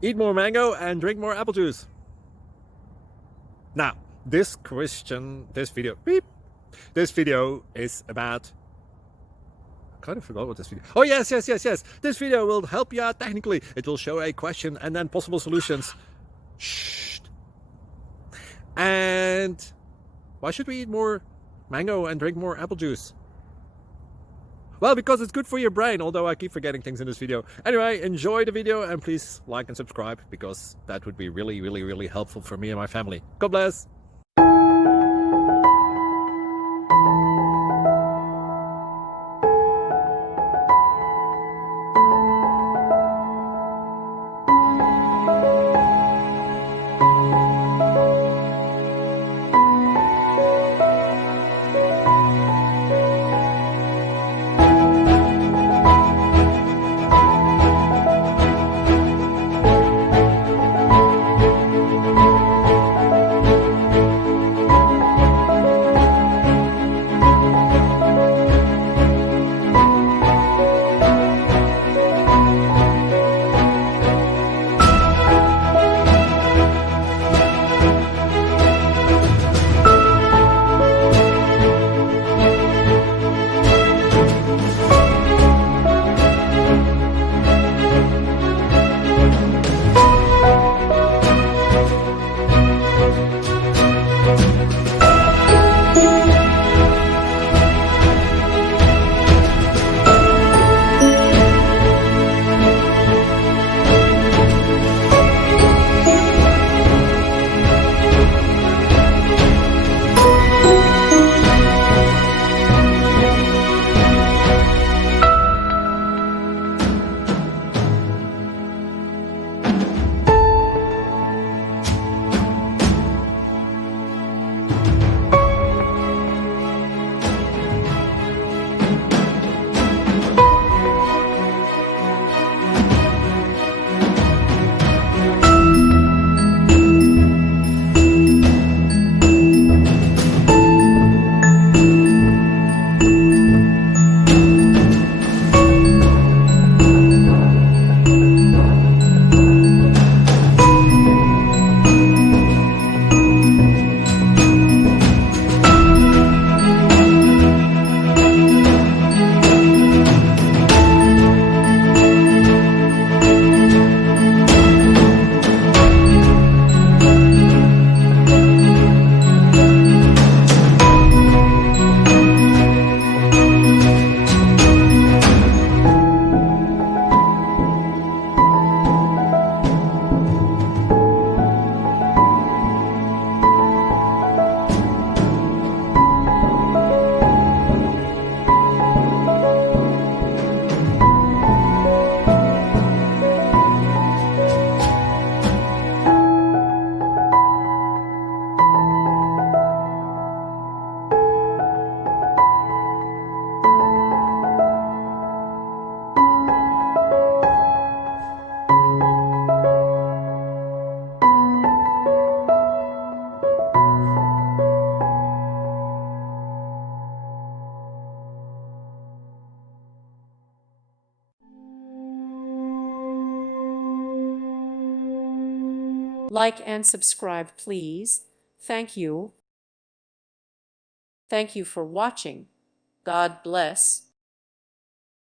Eat more mango and drink more apple juice. Now, this video is about, I kind of forgot what this video. Oh, yes. This video will help you out technically. It will show a question and then possible solutions. Shh. And why should we eat more mango and drink more apple juice? Well, because it's good for your brain, although I keep forgetting things in this video. Anyway, enjoy the video and please like and subscribe, because that would be really helpful for me and my family. God bless! Like and subscribe, please. Thank you. Thank you for watching. God bless.